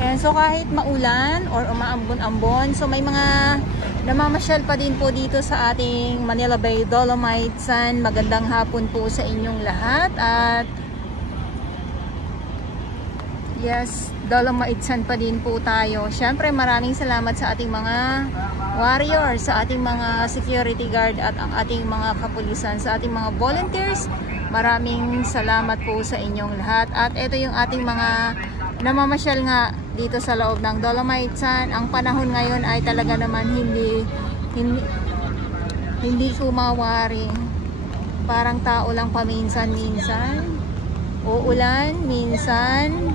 Ayan, so kahit maulan or umaambon-ambon, so may mga namamasyal pa din po dito sa ating Manila Bay Dolomite Sand. Magandang hapon po sa inyong lahat. At yes, Dolomite Sand pa din po tayo. Syempre maraming salamat sa ating mga warriors, sa ating mga security guard at ang ating mga kapulisan, sa ating mga volunteers. Maraming salamat po sa inyong lahat. At ito yung ating mga namamasyal nga dito sa loob ng Dolomite Sand. Ang panahon ngayon ay talaga naman hindi sumawaring. Parang tao lang paminsan-minsan. Uulan, minsan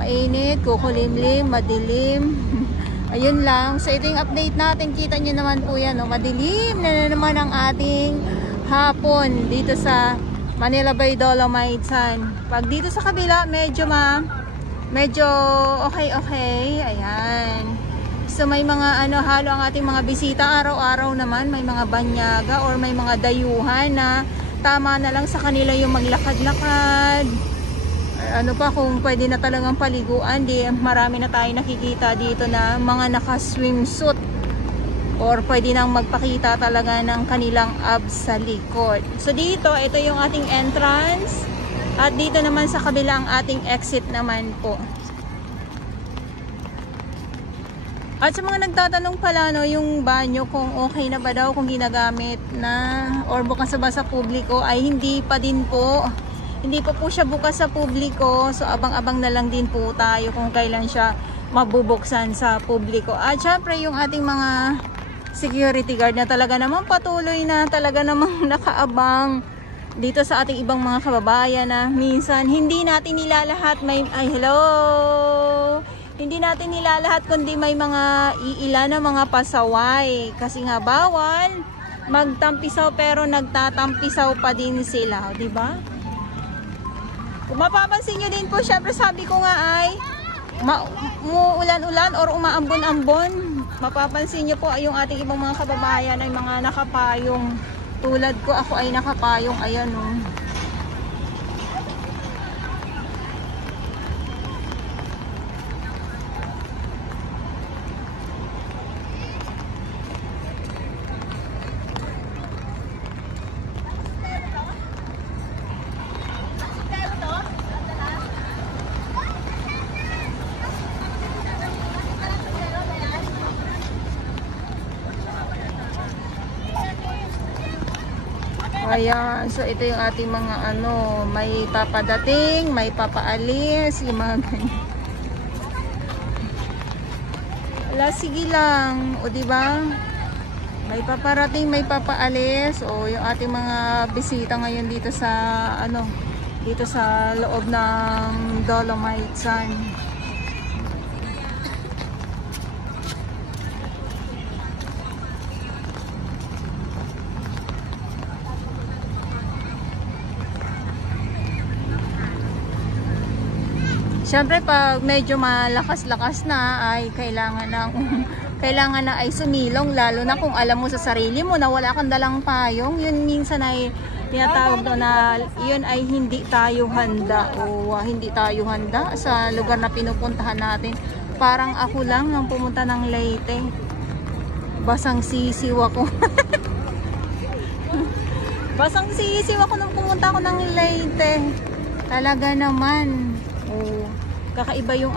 mainit, kukulimlim, madilim. Ayun lang. So ito yung update natin. Kita nyo naman po yan. No? Madilim na naman ang ating hapon dito sa Manila Bay Dolomite Sand. Pag dito sa kabila, medyo okay. Ayan. So may mga halo ang ating mga bisita araw-araw naman. May mga banyaga or may mga dayuhan na tama na lang sa kanila yung maglakad-lakad. Ano pa kung pwede na talagang paliguan, di marami na tayo nakikita dito na mga naka-swimsuit or pwede nang magpakita talaga ng kanilang abs sa likod. So dito, ito yung ating entrance. At dito naman sa kabilang ating exit naman po. At sa mga nagtatanong pala, no, yung banyo kung okay na ba daw, kung ginagamit na or bukas ba sa publiko, ay hindi pa din po. Hindi pa po siya bukas sa publiko. So abang-abang na lang din po tayo kung kailan siya mabubuksan sa publiko. At syempre yung ating mga security guard na talaga naman patuloy na talaga namang nakaabang dito sa ating ibang mga kababayan na minsan hindi natin nilalahat hindi natin nilalahat kundi may mga iilan na mga pasaway kasi nga bawal magtampisaw pero nagtatampisaw pa din sila, di ba? Kung mapapansin nyo din po, syempre sabi ko nga ay umuulan-ulan or umaambon-ambon, mapapansin nyo po yung ating ibang mga kababayan ay mga nakapayong. Tulad ko, ako ay nakapayong. Ayan o. Ayan, so ito yung ating mga may papadating, may papaalis, yung mga ganyan. Wala, sige lang, o diba? May paparating, may papaalis, o yung ating mga bisita ngayon dito sa dito sa loob ng Dolomite Sand. Siyempre pag medyo malakas-lakas na ay kailangan na ay sumilong, lalo na kung alam mo sa sarili mo na wala kang dalang payong. Yun minsan ay tinatawag doon na yun ay hindi tayo handa o hindi tayo handa sa lugar na pinupuntahan natin. Parang ako lang nang pumunta ng Leyte. Basang sisiw ako. Basang sisiw ako nung pumunta ako ng Leyte. Talaga naman. Oh, kakaiba yung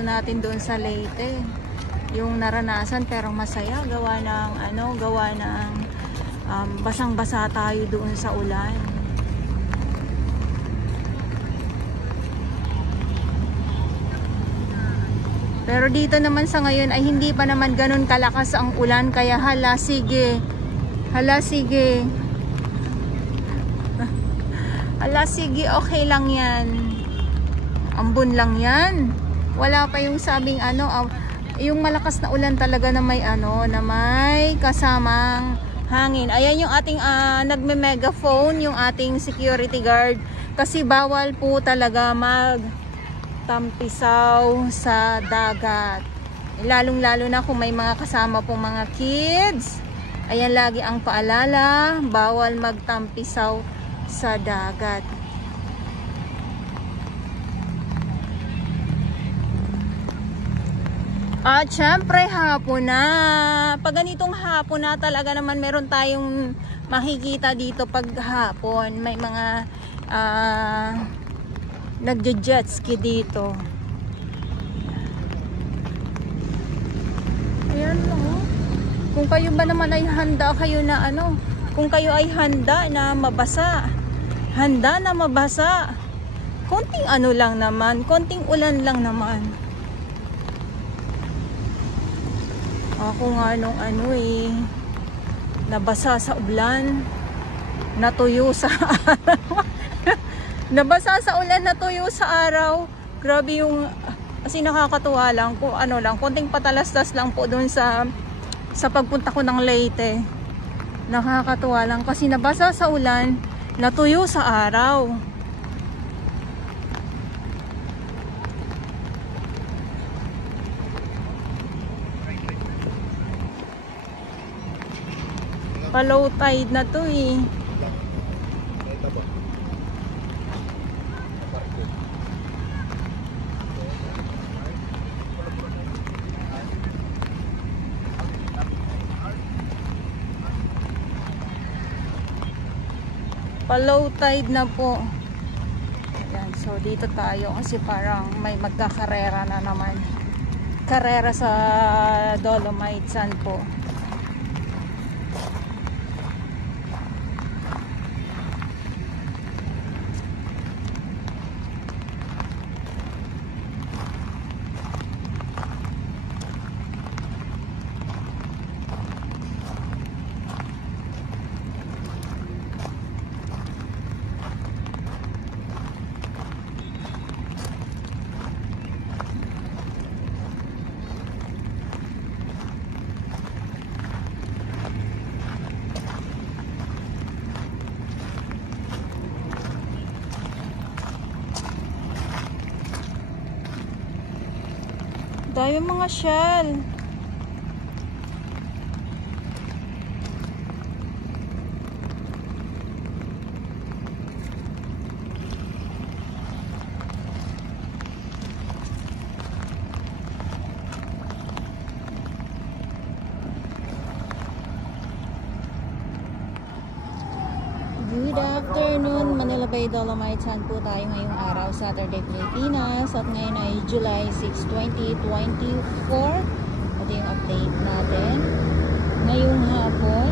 natin doon sa Leyte. Yung naranasan pero masaya gawa ng basang-basa tayo doon sa ulan. Pero dito naman sa ngayon ay hindi pa naman ganun kalakas ang ulan kaya hala sige. Hala sige, okay lang yan. Ambon lang yan. Wala pa yung sabing yung malakas na ulan talaga na may na may kasamang hangin. Ayan yung ating nagme-megaphone, yung ating security guard. Kasi bawal po talaga magtampisaw sa dagat. Lalong-lalo na kung may mga kasama pong mga kids. Ayan lagi ang paalala, bawal magtampisaw sa dagat. At syempre hapon na. Pag ganitong hapon na talaga naman meron tayong makikita dito pag hapon. May mga nagje-jet ski dito. Ayan o. Kung kayo ba naman ay handa kayo na ano, kung kayo ay handa na mabasa. Handa na mabasa. Konting ano lang naman, konting ulan lang naman. Ako nga nung ano nabasa sa ulan, natuyo sa araw. Nabasa sa ulan, natuyo sa araw. Grabe yung, kasi nakakatuwa lang kung ano lang, konting patalastas lang po doon sa pagpunta ko ng Leyte. Nakakatuwa lang kasi nabasa sa ulan, natuyo sa araw. Pa-low tide na to Pa-low tide na po. Ayan, so dito tayo kasi parang may magkakarera na naman. Karera sa Dolomite Sand po. Dami mga shell. Good afternoon, Manila Bay Dolomite Sand po tayo ngayong araw, Saturday, Pilipinas. At ngayon ay July 6, 2024. Ito yung update natin ngayong hapon.